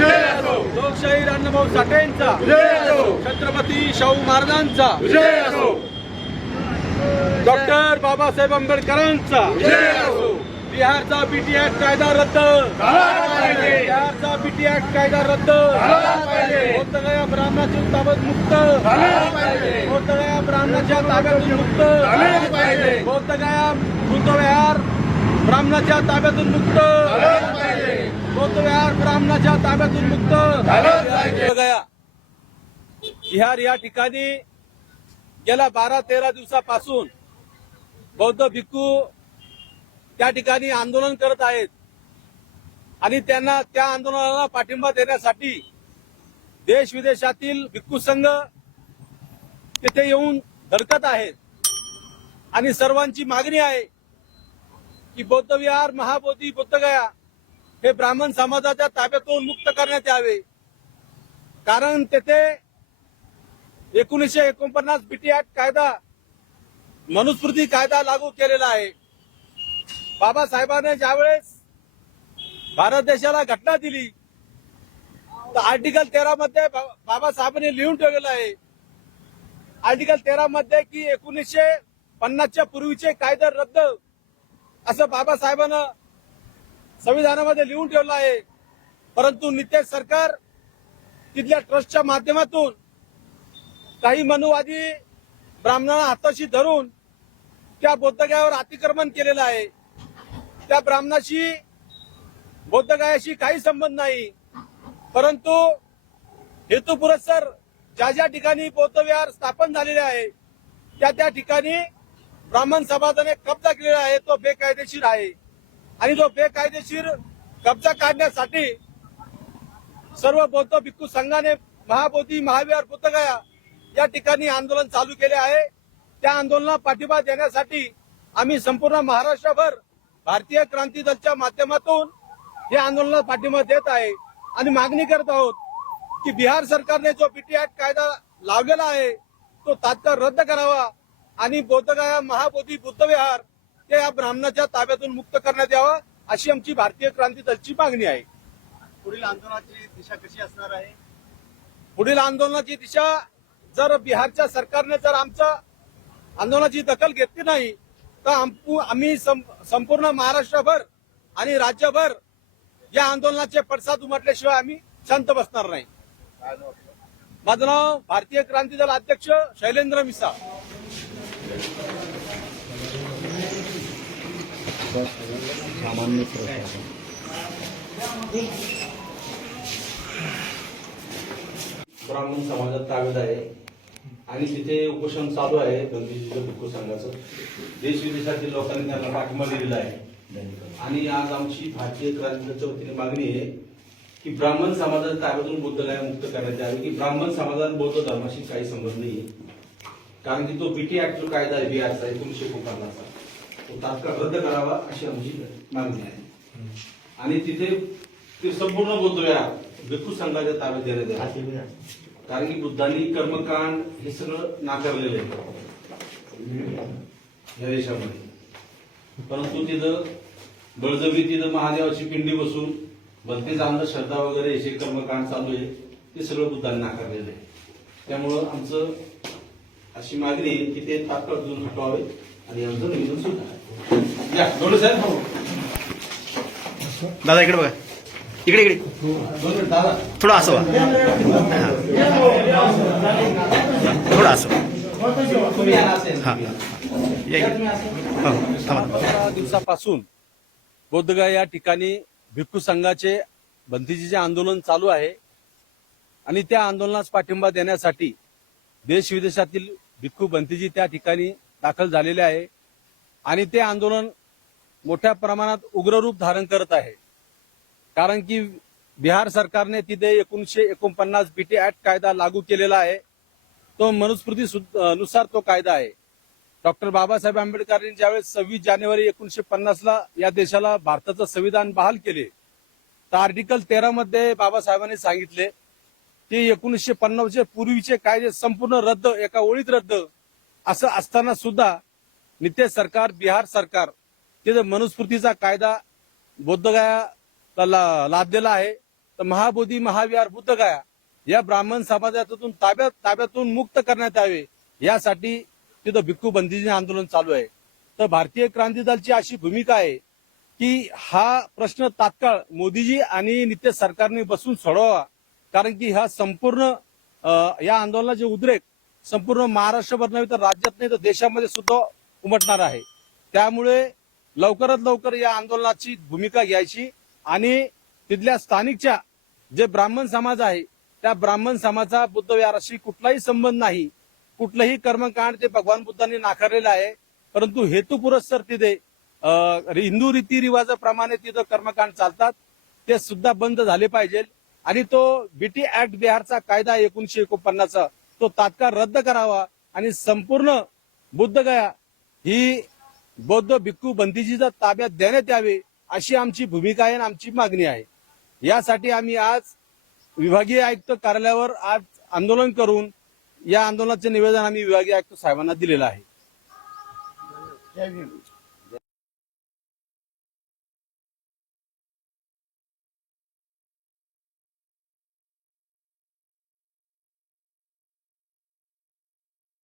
विजय असो, लोकशाहीर अण्णाभाऊ साठेंचा विजय असो, छत्रपती शाहू महाराजांचा विजय असो, डॉक्टर बाबासाहेब आंबेडकरांचा विजय असो. बिहारचा बीटी ऍक्ट कायदा रद्द, झाला पाहिजे, बिहारचा बीटी ऍक्ट कायदा रद्द, झाला पाहिजे, बोधगया ब्राह्मणाची ताब्यात मुक्त, झाला पाहिजे, बोधगया ब्राह्मणाच्या ताब्यातून मुक्त, झाला पाहिजे, बोधगया बुद्धविहार ब्राह्मणाच्या ताब्यातून मुक्त, झाला पाहिजे, बौद्धविहार ब्राह्मणाच्या ताब्यातून मुक्त झालं पाहिजे. गया. बिहार या ठिकाणी गेल्या 12-13 दिवसापासून बौद्ध भिक्खू त्या ठिकाणी आंदोलन करत आहेत आणि त्यांना त्या आंदोलनाला पाठिंबा देण्यासाठी देश विदेशातील भिक्खू संघ तिथे येऊन धडकत आहेत आणि सर्वांची मागणी आहे की बौद्धविहार महाबोधी बुद्धगया हे ब्राह्मण समाजाच्या ताब्यातून मुक्त करण्यात यावे. कारण तेथे 1949 बीटी ऍक्ट कायदा मनुस्मृती कायदा लागू केलेला आहे. बाबासाहेबांनी ज्यावेळेस भारत देशाला घटना दिली तर आर्टिकल 13 मध्ये बाबासाहेबांनी लिहून ठेवलेलं आहे. आर्टिकल 13 मध्ये की 1950च्या पूर्वीचे कायदे रद्द असं बाबासाहेबांना संविधानामध्ये लिहून ठेवलं आहे. परंतु नितेश सरकार तिथल्या ट्रस्टच्या माध्यमातून काही मनुवादी ब्राह्मणांना हाताशी धरून त्या बौद्धगयावर अतिक्रमण केलेलं आहे. त्या ब्राह्मणाशी बौद्धगयाशी काही संबंध नाही, परंतु हेतुपुरस्सर ज्या ज्या ठिकाणी बौद्धविहार स्थापन झालेले आहे त्या ठिकाणी ब्राह्मण समाजाने कब्जा केलेला आहे. तो बेकायदेशीर आहे आणि जो बेकायदेशीर कब्जा काढण्यासाठी सर्व बौद्ध भिक्खू संघाने महाबोधी महाविहार बुद्धगया या ठिकाणी आंदोलन चालू केले आहे. त्या आंदोलनाला पाठिंबा देण्यासाठी आम्ही संपूर्ण महाराष्ट्रभर भारतीय क्रांती दलच्या माध्यमातून या आंदोलनाला पाठिंबा देत आहे आणि मागणी करत आहोत की बिहार सरकारने जो बीटी ऍक्ट कायदा लावलेला आहे तो तात्काळ रद्द करावा आणि बौद्धगया महाबोधी बुद्धविहार ते या ब्राह्मणाच्या ताब्यातून मुक्त करण्यात यावा अशी आमची भारतीय क्रांती दलची मागणी आहे. पुढील आंदोलनाची दिशा कशी असणार आहे? पुढील आंदोलनाची दिशा जर बिहारच्या सरकारने जर आमच्या आंदोलनाची दखल घेतली नाही तर आम्ही संपूर्ण महाराष्ट्रभर आणि राज्यभर या आंदोलनाचे पडसाद उमटल्याशिवाय आम्ही शांत बसणार नाही. माझं नाव भारतीय क्रांती दल अध्यक्ष शैलेंद्र मिसा. ब्राह्मण समाजात ताब्यात आहे आणि तिथे उपोषण चालू आहे बंदिशीच्या भिक्खू संघाचं. देश विदेशातील लोकांनी त्यांना पाठिंबा दिलेला आहे आणि आज आमची भारतीय क्रांतीच्या वतीने मागणी आहे की ब्राह्मण समाजाच्या ताब्यातून बौद्धगया मुक्त करण्यात यावे. की ब्राह्मण समाजाला बौद्ध धर्माशी काही संबंध नाहीये, कारण की तो बीटी ऍक्ट जो कायदा आहे बिहारचा 1949चा तो तात्काळ रद्द करावा अशी आमची मागणी आहे. आणि तिथे ते संपूर्ण बौद्धविहार भिक्खू संघाच्या ताब्यात देण्यात यावे, कारण की बुद्धांनी कर्मकांड हे सगळं नाकारलेलं आहे या देशामध्ये. परंतु तिथं बळजबरी तिथं महादेवाची पिंडी बसून भलतेच अंधश्रद्धा वगैरे हे कर्मकांड चालू आहे ते सगळं बुद्धांनी नाकारलेलं आहे. त्यामुळं आमचं अशी मागणी आहे की ते तात्काळ दूर हटवावे आणि आमचं निवेदन सुद्धा या दोन साहेब. दादा इकडे बघा, इकडे इकडे दादा थोडं असं व्हा. थोडं असं तुम्ही या ना असेल. हा या इकडे. हो, थांबा. 15 दिवसापासून बौद्धगया या ठिकाणी भिक्खू संघाचे बंदिशीचे आंदोलन चालू आहे आणि त्या आंदोलनास पाठिंबा देण्यासाठी देश विदेशातील भिक्खू बंदिशी त्या ठिकाणी दाखल झालेले आहे आणि ते आंदोलन मोठ्या प्रमाणात उग्र रूप धारण करत आहे. कारण की बिहार सरकारने तिथे 1949 बीटी ऍक्ट कायदा लागू केलेला आहे. तो मनुस्मृती नुसार तो कायदा आहे. डॉक्टर बाबासाहेब आंबेडकरांनी ज्यावेळेस 26 जानेवारी 1950ला या देशाला भारताचं संविधान बहाल केले तर आर्टिकल 13 मध्ये बाबासाहेबांनी सांगितले की 1950चे पूर्वीचे कायदे संपूर्ण रद्द, एका ओळीत रद्द असं असताना सुद्धा नितेश सरकार बिहार सरकार तिथे मनुस्मृतीचा कायदा बौद्धगयाला लादलेला आहे. तर महाबोधी महाविहार बुद्धगया या ब्राह्मण समाजातून ताब्यातून मुक्त करण्यात यावे यासाठी तिथं भिक्खू बंदीचे आंदोलन चालू आहे. तर भारतीय क्रांती दलची अशी भूमिका आहे की हा प्रश्न तात्काळ मोदीजी आणि नित्य सरकारने बसून सोडवावा, कारण की हा संपूर्ण या आंदोलनाचे उद्रेक संपूर्ण महाराष्ट्रभर नव्हे तर राज्यात नाही तर देशामध्ये सुद्धा उमटणार आहे. त्यामुळे लवकरात लवकर या आंदोलनाची भूमिका घ्यायची आणि तिथल्या स्थानिकच्या जे ब्राह्मण समाज आहे त्या ब्राह्मण समाजाचा बुद्ध विहाराशी कुठलाही संबंध नाही. कुठलंही कर्मकांड ते भगवान बुद्धांनी नाकारलेलं आहे, परंतु हेतुपुरस्सर तिथे हिंदू रीतिरिवाजाप्रमाणे तिथं कर्मकांड चालतात ते सुद्धा बंद झाले पाहिजे. आणि तो बीटी ऍक्ट बिहारचा कायदा 1949 तो तात्काळ रद्द करावा आणि संपूर्ण बुद्धगया ही बौद्ध भिक्खू बंदीजीच्या ताब्यात देण्यात यावे अशी आमची भूमिका आहे आणि आमची मागणी आहे. यासाठी आम्ही आज विभागीय आयुक्त कार्यालयावर आज आंदोलन करून या आंदोलनाचे निवेदन आम्ही विभागीय आयुक्त साहेबांना दिलेलं आहे.